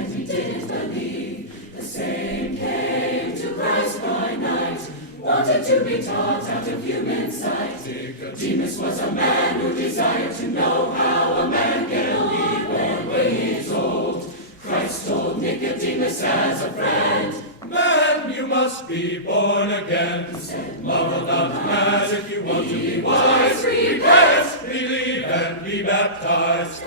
and he didn't believe. The same came to Christ by night, wanted to be taught out of human sight. Nicodemus was a man who desired to know how a man can be born when he's old. Christ told Nicodemus as a friend, "Man, you must be born again. Love will not magic, you want to be wise. Repent, believe, and be baptized."